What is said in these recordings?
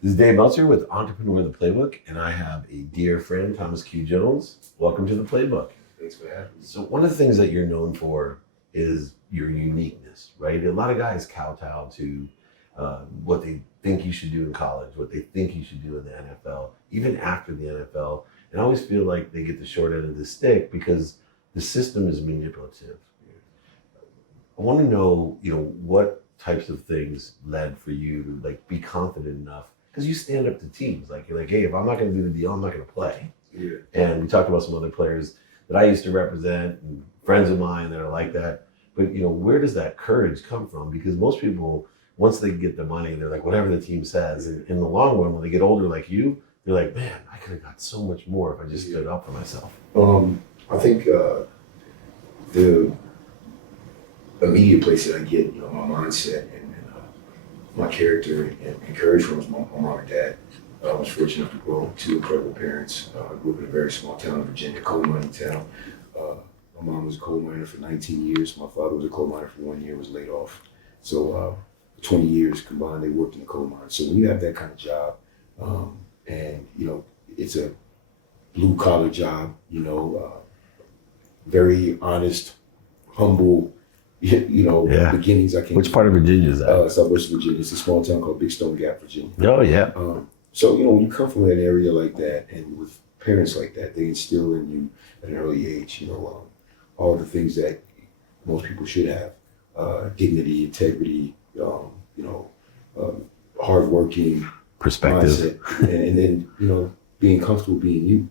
This is Dave Meltzer with Entrepreneur the Playbook, and I have a dear friend, Thomas Q. Jones. Welcome to the Playbook. Thanks for having me. So one of the things that you're known for is your uniqueness, right? A lot of guys kowtow to what they think you should do in college, what they think you should do in the NFL, even after the NFL. And I always feel like they get the short end of the stick because the system is manipulative. I want to know, what types of things led for you to like be confident enough, because you stand up to teams. Like you're like, hey, if I'm not going to do the deal, I'm not going to play. Yeah. And we talked about some other players that I used to represent and friends of mine that are like that. But where does that courage come from? Because most people, once they get the money, they're like, whatever the team says. And in the long run, when they get older like you, they're like, man, I could have got so much more if I just stood up for myself. I think the immediate place that I get, my mindset and my character and courage from was my mom and dad. I was fortunate enough to grow up with two incredible parents. I grew up in a very small town in Virginia, coal mining town. My mom was a coal miner for 19 years. My father was a coal miner for 1 year, was laid off. So 20 years combined, they worked in the coal mine. So when you have that kind of job, and it's a blue collar job, very honest, humble, beginnings. I came. Which part of Virginia is that? Southwest Virginia. It's a small town called Big Stone Gap, Virginia. Oh, yeah. So, when you come from an area like that and with parents like that, they instill in you at an early age, all the things that most people should have, dignity, integrity, hardworking, Perspective. mindset, and then, being comfortable being you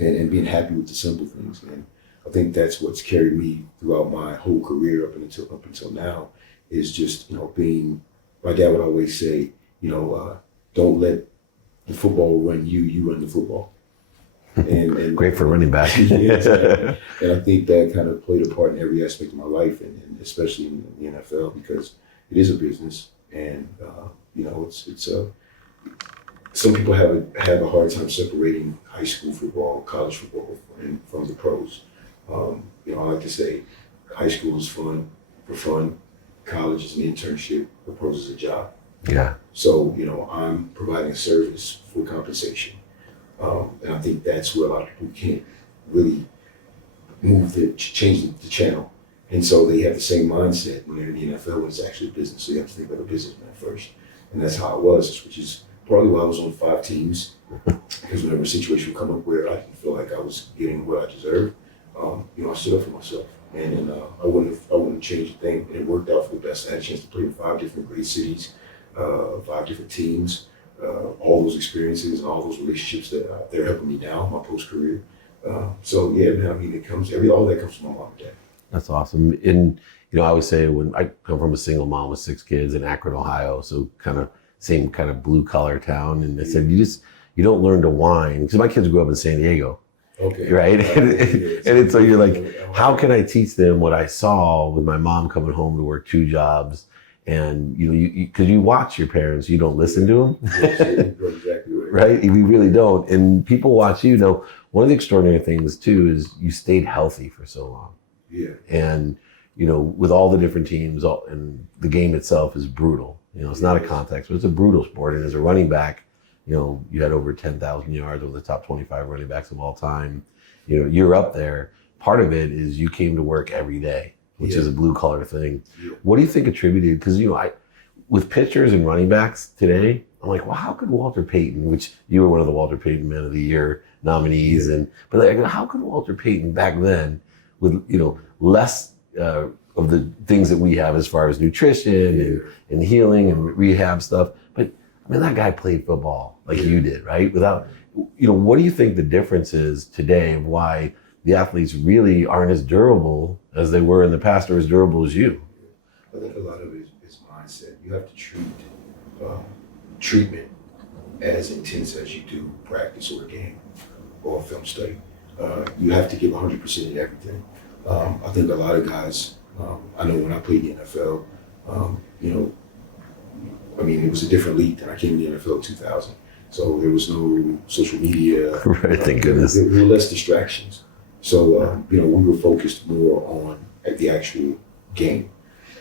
and being happy with the simple things. And I think that's what's carried me throughout my whole career up until now is just, being, my dad would always say, don't let the football run you, you run the football. And Great for running back. Yeah, exactly. And I think that kind of played a part in every aspect of my life, and especially in the NFL, because it is a business, and it's some people have a hard time separating high school football, college football, from the pros. I like to say high school is fun, for fun, college is an internship, the pros is a job. Yeah. So, I'm providing a service for compensation. And I think that's where a lot of people can't really change the channel. And so they have the same mindset when they're in the NFL when it's actually business. So you have to think about a businessman first. And that's how I was, which is probably why I was on 5 teams. Because whenever a situation would come up where I didn't feel like I was getting what I deserved, I stood up for myself. And I wouldn't change a thing. And it worked out for the best. I had a chance to play in 5 different great cities, 5 different teams. All those experiences and all those relationships that they're helping me now, my post-career. So yeah, man, I mean, all that comes from my mom and dad. That's awesome. And, I always say when I come from a single mom with 6 kids in Akron, Ohio, so same kind of blue collar town. And I said, you don't learn to whine, because my kids grew up in San Diego. Okay. Right. And so you're like, how can I teach them what I saw with my mom coming home to work 2 jobs? And because you watch your parents, you don't listen to them. Yes, you're exactly right. Right? We really don't. And people watch you. One of the extraordinary things too is you stayed healthy for so long. Yeah. And with all the different teams, and the game itself is brutal. It's not a contact, but it's a brutal sport. And as a running back, you had over 10,000 yards, one of the top 25 running backs of all time. You're up there. Part of it is you came to work every day, which is a blue collar thing. Yeah. What do you think attributed? Because, with pitchers and running backs today, I'm like, well, how could Walter Payton, which you were one of the Walter Payton Man of the Year nominees, but how could Walter Payton back then with, less of the things that we have as far as nutrition and healing and rehab stuff. But I mean, that guy played football like you did, right? Without, what do you think the difference is today of why the athletes really aren't as durable as they were in the past, or as durable as you? I think a lot of it is mindset. You have to treat treatment as intense as you do practice or a game or a film study. You have to give 100% in everything. I think a lot of guys, I know when I played in the NFL, it was a different league then. I came in the NFL in 2000. So there was no social media. Right, thank goodness. There were less distractions. So, we were focused more on the actual game.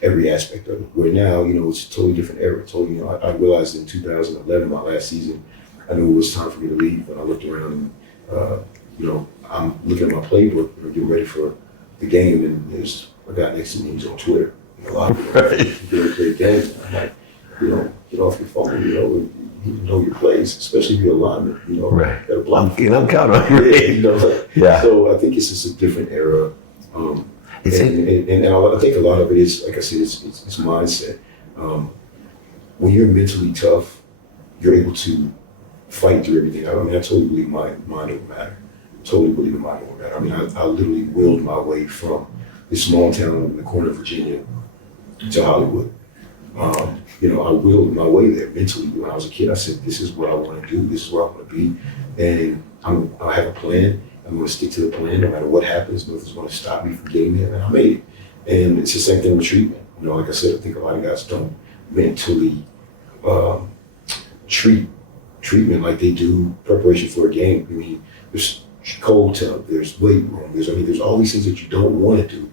every aspect of it. Where now, it's a totally different era. Totally, I realized in 2011, my last season, I knew it was time for me to leave. When I looked around, and, I'm looking at my playbook, getting ready for the game, and there's a guy next to me who's on Twitter. A lot of people getting ready to play games. I'm like, get off your phone. You know your plays, especially if you're a lineman. Right. Gotta block. I'm counting on you. Yeah. So I think it's just a different era. And I think a lot of it is, like I said, it's mindset. When you're mentally tough, you're able to fight through everything. I totally believe mind over matter. Totally believe in mind over matter. I literally willed my way from this small town in the corner of Virginia to Hollywood. I willed my way there mentally. When I was a kid, I said, this is what I want to do. This is where I want to be. And I have a plan. I'm going to stick to the plan no matter what happens. Nothing's going to stop me from getting there. And I made it. And it's the same thing with treatment. Like I said, I think a lot of guys don't mentally treat treatment like they do preparation for a game. There's cold tub, there's weight room, there's all these things that you don't want to do.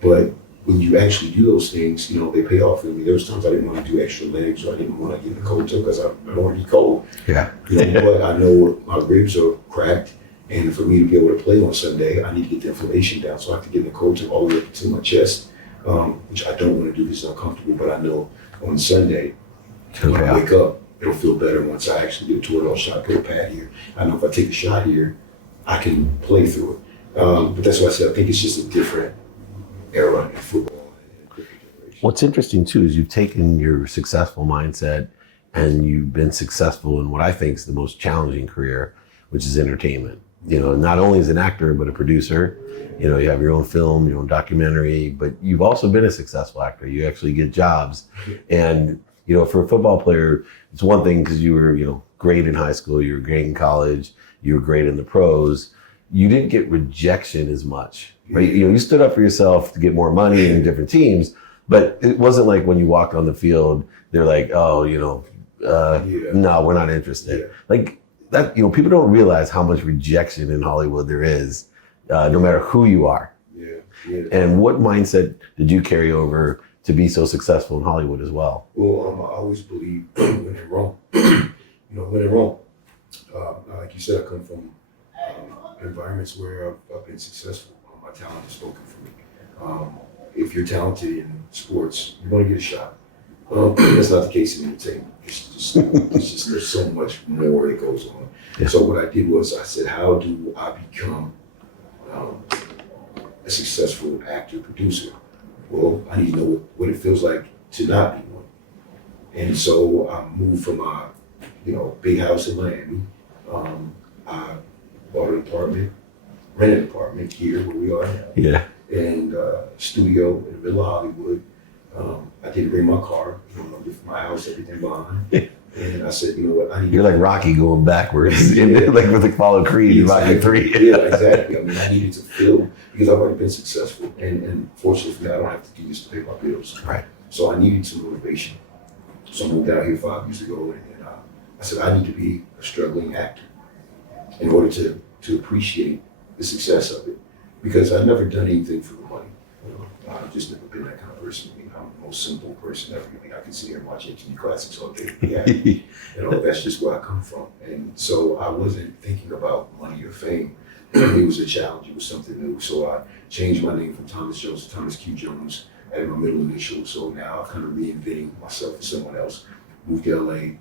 But when you actually do those things, they pay off. There was times I didn't want to do extra legs, or I didn't want to get in the cold tub because I don't want to be cold. Yeah. But I know my ribs are cracked, and for me to be able to play on Sunday, I need to get the inflammation down. So I have to get in the cold tub all the way up to my chest, which I don't want to do because it's uncomfortable. But I know on Sunday, when I wake up, it'll feel better once I actually get a Toradol shot, put a pad here. I know if I take a shot here, I can play through it. But that's why I said I think it's just a different era in football. What's interesting too is you've taken your successful mindset and you've been successful in what I think is the most challenging career, which is entertainment. Not only as an actor, but a producer. You have your own film, your own documentary, but you've also been a successful actor. You actually get jobs. And, for a football player, it's one thing because you were, great in high school, you were great in college, you were great in the pros. You didn't get rejection as much, right? You stood up for yourself to get more money in different teams, but it wasn't like when you walked on the field, they're like, oh, no, we're not interested. Yeah. Like that, people don't realize how much rejection in Hollywood there is, no matter who you are. Yeah. And what mindset did you carry over to be so successful in Hollywood as well? Well, I always believe when in Rome, when in Rome. Like you said, I come from environments where I've been successful. My talent has spoken for me. If you're talented in sports, you're going to get a shot. That's not the case in entertainment. There's so much more that goes on. Yeah. So what I did was I said, how do I become a successful actor, producer? Well, I need to know what it feels like to not be one. And so I moved from my, big house in Miami. I bought an apartment, rented an apartment here where we are now. Yeah. And studio in the middle of Hollywood. I didn't bring my car, my house, everything behind. And I said, what, You're like Rocky going backwards, like with the Apollo Creed, exactly. Rocky 3. Yeah, exactly. I needed to feel, because I've already been successful. And fortunately for me, I don't have to do this to pay my bills. Right. So I needed some motivation. So I moved out here 5 years ago, and I said, I need to be a struggling actor in order to appreciate the success of it. Because I've never done anything for the money. I've just never been that kind of person. I'm the most simple person ever. I can sit here and watch MTV Classics all day. Yeah. That's just where I come from. And so I wasn't thinking about money or fame. It was a challenge. It was something new. So I changed my name from Thomas Jones to Thomas Q. Jones. I had my middle initial. So now I'm kind of reinventing myself as someone else. Moved to LA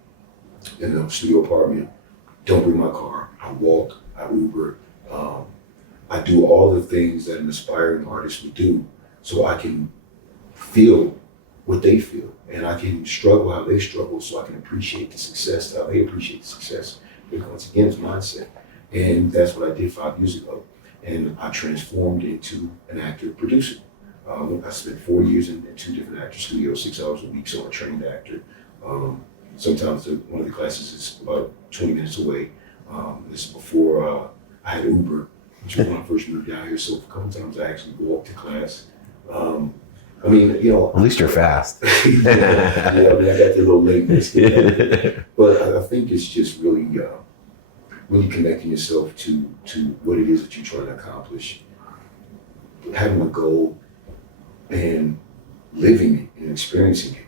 in a studio apartment. Don't bring my car. I walk. I Uber. I do all the things that an aspiring artist would do, so I can feel what they feel, and I can struggle how they struggle, so I can appreciate the success how they appreciate the success. Because once again, it's mindset, and that's what I did 5 years ago. And I transformed into an actor producer. I spent 4 years in 2 different actor studios, 6 hours a week, so I'm a trained actor. Sometimes one of the classes is about 20 minutes away. This is before I had Uber, which was when I first moved down here. So a couple times I actually walked to class. At least you're fast. I got there a little late. But I think it's just really connecting yourself to what it is that you're trying to accomplish. Having a goal and living it and experiencing it.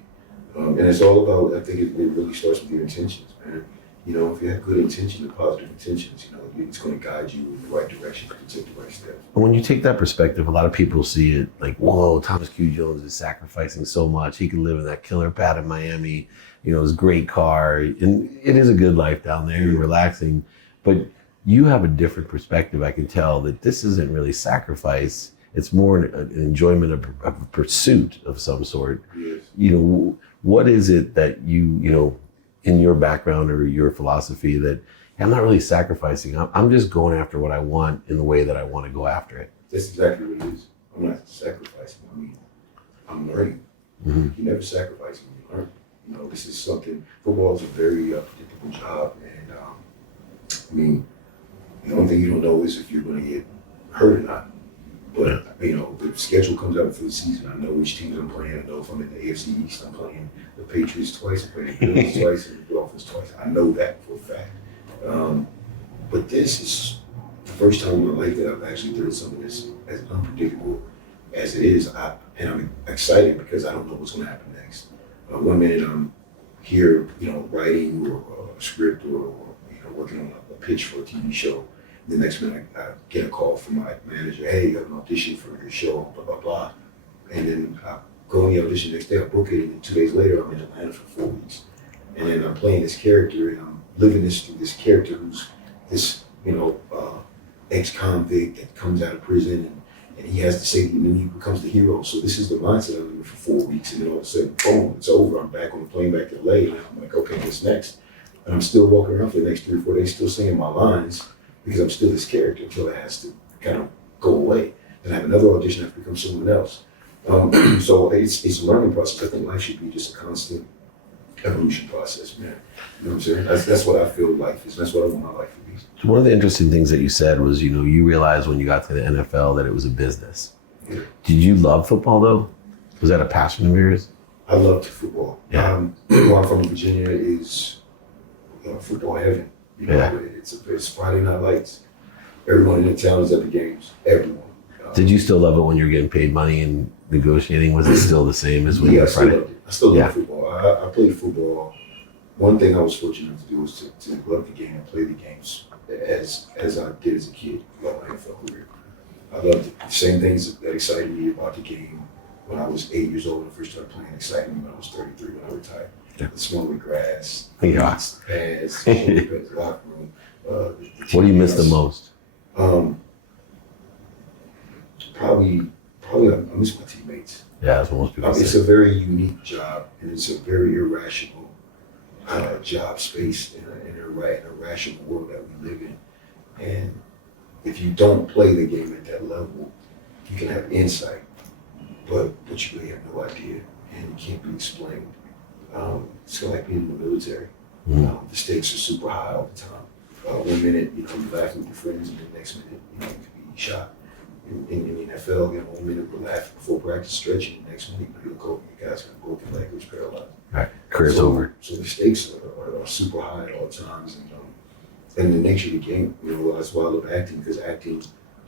And it's all about, I think it really starts with your intentions, man. You know, if you have good intentions and positive intentions, you know, it's going to guide you in the right direction to take the right steps. When you take that perspective, a lot of people see it like, whoa, Thomas Q. Jones is sacrificing so much. He could live in that killer pad in Miami, you know, his great car. And it is a good life down there and relaxing. But you have a different perspective. I can tell that this isn't really sacrifice. It's more an enjoyment of a pursuit of some sort. Yes. You know, what is it that you know, in your background or your philosophy that I'm not really sacrificing. I'm just going after what I want in the way that I want to go after it. That's exactly what it is. I'm not sacrificing. I mean, I'm learning. Mm-hmm. You never sacrifice when you learn. You know, this is something, football is a very predictable job. And I mean, the only thing you don't know is if you're going to get hurt or not. But, you know, the schedule comes out for the season. I know which teams I'm playing. I know if I'm in the AFC East, I'm playing the Patriots twice, I'm playing the Bills twice, and the Dolphins twice. I know that for a fact. But this is the first time in my life that I've actually done something that's as unpredictable as it is. And I'm excited because I don't know what's going to happen next. 1 minute I'm here, you know, writing or a script or you know, working on a pitch for a TV show. The next minute I get a call from my manager, hey, you have an audition for your show, blah, blah, blah. And then I go on the audition next day, I book it, and 2 days later I'm in Atlanta for 4 weeks. And then I'm playing this character and I'm living this through this character who's this, you know, ex-convict that comes out of prison and he has to save you and then he becomes the hero. So this is the mindset I'm in for 4 weeks, and then all of a sudden, boom, it's over. I'm back on the plane back to LA, and I'm like, okay, what's next? And I'm still walking around for the next 3 or 4 days, still singing my lines because I'm still this character until it has to kind of go away. And I have another audition, I have to become someone else. So it's a learning process. I think life should be just a constant evolution process, man. You know what I'm saying? That's what I feel life is. That's what I want my life to be. So one of the interesting things that you said was, you know, you realized when you got to the NFL that it was a business. Yeah. Did you love football though? Was that a passion of yours? I loved football. Yeah. Where I'm from, Virginia, is football heaven. You know, Yeah. It's Friday night lights. Everyone in the town is at the games. Everyone. Did you still love it when you're getting paid money and negotiating? Was it still the same as when you I were still Friday? loved it. I still love football. I played football. One thing I was fortunate to do was to love the game and play the games as I did as a kid throughout my NFL career. I loved it. The same things that excited me about the game when I was 8 years old and first started playing excited me when I was 33 when I retired. Yeah. The smell of grass, Yeah. pads, the locker room. What do you miss the most? Probably I miss my teammates. Yeah, that's what most people It's say. a very unique job, and it's a very irrational job space in a irrational world that we live in. And if you don't play the game at that level, you can have insight, but you really have no idea, and it can't be explained. It's kind of like being in the military. Mm-hmm. The stakes are super high all the time. 1 minute, you know, you're laughing with your friends, and the next minute, you know, you could be shot. In the NFL, you know, 1 minute we're laughing before practice, stretching, the next minute you look over, your guy's got a broken leg, who's paralyzed. Right, career's over. So the stakes are super high at all times, and the nature of the game, you know, that's why I love acting, because acting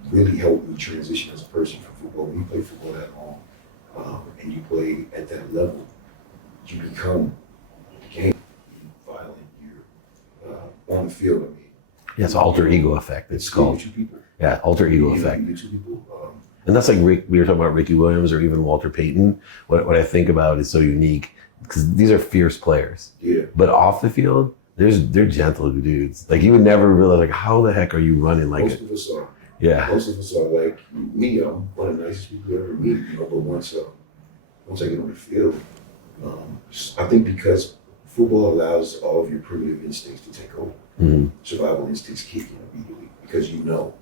really helped me transition as a person from football. When you play football that long, and you play at that level, you become the game. You're violent, you're on the field. I mean, Yeah, it's alter ego effect. It's called. two people. Yeah, alter ego You effect. get two people. And that's like we were talking about Ricky Williams or even Walter Payton. What I think about is so unique because these are fierce players. Yeah. But off the field, they're gentle dudes. Like you would never realize like how the heck are you running like Most of us are. Yeah. Most of us are like me. I'm one of the nicest people you ever meet. You know, but once I get on the field, I think because football allows all of your primitive instincts to take over. Mm-hmm. Survival instincts kick in immediately because you know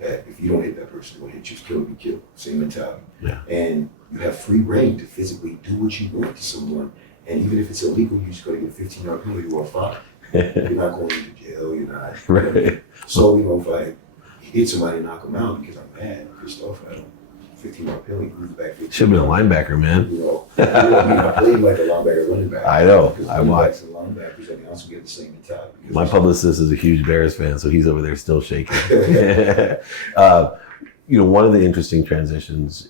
that if you don't hit that person, they're going to hit you, kill, be killed. Same mentality. Yeah. And you have free reign to physically do what you want to someone. And even if it's illegal, you're just going to get a 15-yard penalty or a fine. You're not going to jail. You're not. Right. So, you know, if I hit somebody and knock them out because I'm mad, pissed off at them, 15-yard penalty, move back 15. Should have been a linebacker, man. You know, I mean, I played like a linebacker, running back. I know. Because I running watched. backs and linebackers, I can also get the same mentality. Because My publicist is a huge Bears fan, so he's over there still shaking. You know, one of the interesting transitions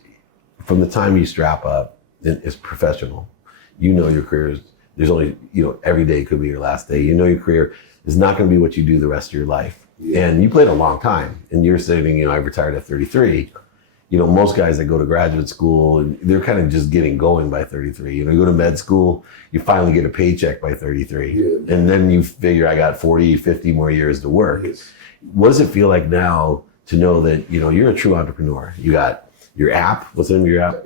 from the time you strap up is professional. You know your career is, there's only, every day could be your last day. You know your career is not going to be what you do the rest of your life. Yeah. And you played a long time. And you're saying, I retired at 33. Most guys that go to graduate school, and they're kind of just getting going by 33. You go to med school, you finally get a paycheck by 33. Yeah. And then you figure I got 40, 50 more years to work. Yes. What does it feel like now to know that, you're a true entrepreneur? You got your app. What's in your app?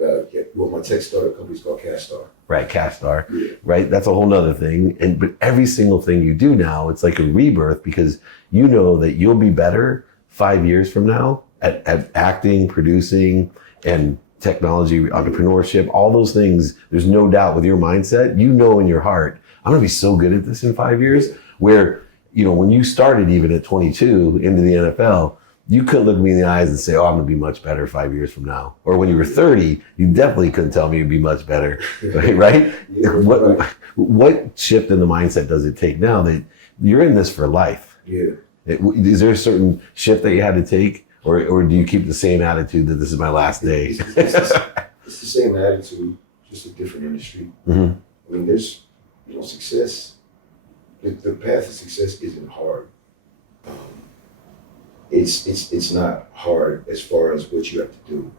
Well, my tech startup company is called CashStar. Right, CashStar. Yeah. Right, that's a whole nother thing. But every single thing you do now, it's like a rebirth, because you know that you'll be better 5 years from now at acting, producing, and technology, entrepreneurship, all those things. There's no doubt with your mindset, in your heart, I'm gonna be so good at this in 5 years. Where, when you started even at 22 into the NFL, you couldn't look me in the eyes and say, oh, I'm gonna be much better 5 years from now. Or when you were 30, you definitely couldn't tell me you'd be much better, right? Yeah, What shift in the mindset does it take now that you're in this for life? Yeah. Is there a certain shift that you had to take? Or do you keep the same attitude that this is my last day? It's the same attitude, just a different industry. Mm-hmm. I mean, there's, success. The path to success isn't hard. It's not hard as far as what you have to do.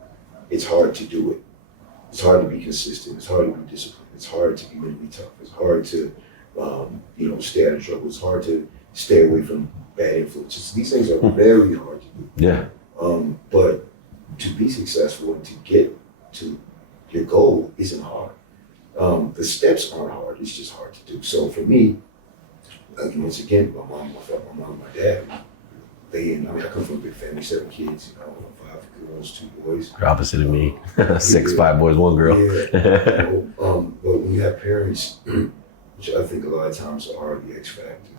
It's hard to do it. It's hard to be consistent. It's hard to be disciplined. It's hard to be mentally tough. It's hard to, stay out of trouble. It's hard to stay away from bad influences. These things are very hard to do. Yeah. But to be successful and to get to your goal isn't hard. The steps aren't hard. It's just hard to do. So for me, once again, my mom, my dad, I come from a big family, 7 kids, 5 girls, 2 boys. You're opposite of me. 6, 5 boys, 1 girl. Yeah. But when you have parents, which I think a lot of times are the X factor,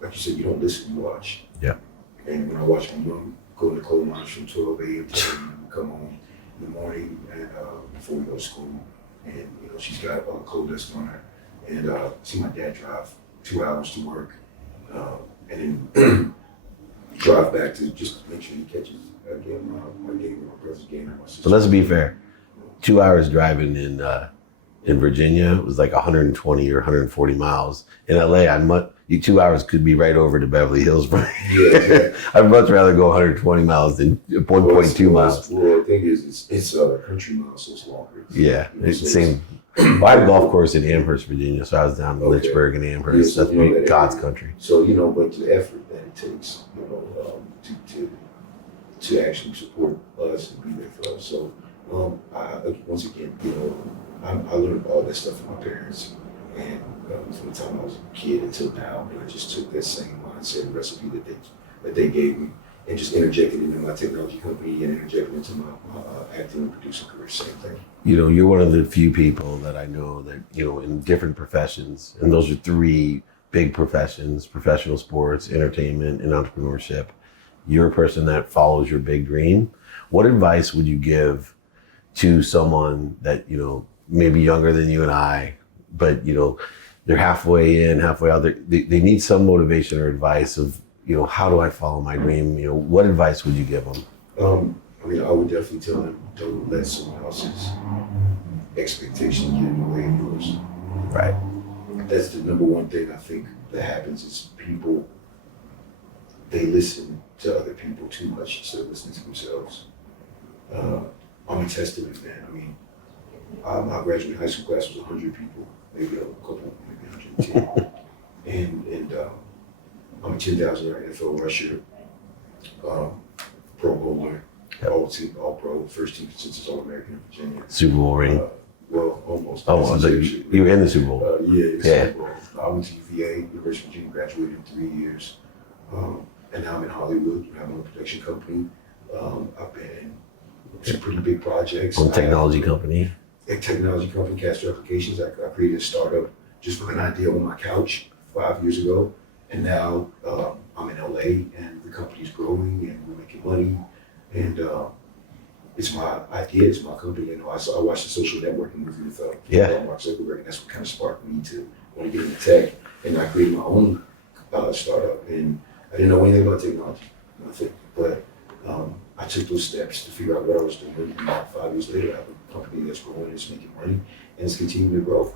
like you said, you don't listen, you watch. Yeah. And when I watch my mom go in the coal mines from 12 a.m. to come home in the morning and before we go to school, and she's got a coal dust on her, and see my dad drive 2 hours to work, and then drive back to just make sure he catches my game, my brother's game, and my sister. So let's be fair. 2 hours driving in Virginia was like 120 or 140 miles. In LA, 2 hours could be right over to Beverly Hills. Yeah, exactly. I'd much rather go 120 miles than 1.2 miles. Well, the thing is, it's country miles, so it's longer. Yeah, same. Well, I had a golf course in Amherst, Virginia, so I was down in Lynchburg and Amherst. Yeah, so that's God's country. So, but the effort that it takes, to actually support us and be there for us. So, once again, I learned all that stuff from my parents, and from the time I was a kid until now, and I just took that same mindset and recipe that they gave me, and just interjected into my technology company and interjected into my acting and producing career. Same thing. You're one of the few people that I know that in different professions, and those are 3 big professions: professional sports, entertainment, and entrepreneurship. You're a person that follows your big dream. What advice would you give to someone that maybe younger than you and I, but they're halfway in, halfway out? They need some motivation or advice of how do I follow my dream? What advice would you give them? I would definitely tell them, don't let someone else's expectation get in the way of yours. Right. That's the number one thing I think that happens is people, they listen to other people too much instead of listening to themselves. I'm a testament, man. My graduate high school class was 100 people, maybe a couple, maybe 110. and I'm a 10,000-yard NFL rusher, Pro Bowler, all pro, first team consensus All-American in Virginia. Super Bowl ring. Well, almost. Oh, so you were in the Super Bowl. Yeah. Super Bowl. I went to UVA, University of Virginia, graduated in 3 years. And now I'm in Hollywood, having a production company. I've been in some pretty big projects. One technology company. A technology company, Caster Applications. I created a startup just with an idea on my couch 5 years ago. And now I'm in LA and the company's growing and we're making money. And it's my idea, it's my company. I watched the Social Networking movie with Mark Zuckerberg, and that's what kind of sparked me to want to get into tech. And I created my own startup. And I didn't know anything about technology, nothing. But I took those steps to figure out what I was doing. And about 5 years later, I have a company that's growing, it's making money, and it's continuing to grow.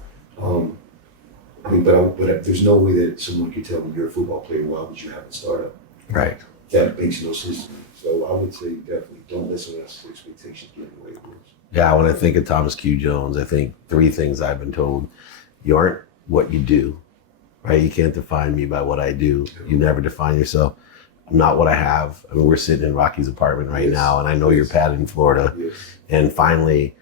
I mean, but there's no way that someone could tell me you're a football player. Why would you have a startup? Right. That makes no sense to me. So I would say definitely don't let someone else's expectations get in the way of yours. Yeah, when I think of Thomas Q. Jones, I think three things I've been told. You aren't what you do, right? You can't define me by what I do. You never define yourself. I'm not what I have. I mean, we're sitting in Rocky's apartment right now, and I know you're padded in Florida. Yes. And finally,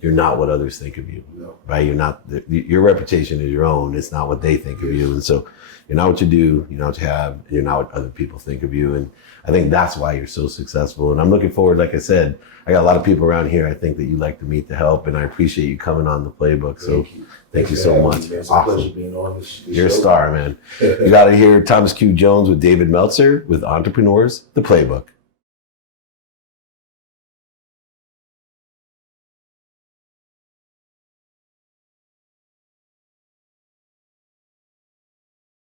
you're not what others think of you, No. right? You're not, your reputation is your own. It's not what they think of you. And so you're not what you do, you're not what you have, and you're not what other people think of you. And I think that's why you're so successful. And I'm looking forward, like I said, I got a lot of people around here I think that you like to meet to help, and I appreciate you coming on the playbook. So thank you so much. It's a pleasure being on this You're a show. star, man. You got to hear Thomas Q. Jones with David Meltzer with Entrepreneurs, the Playbook.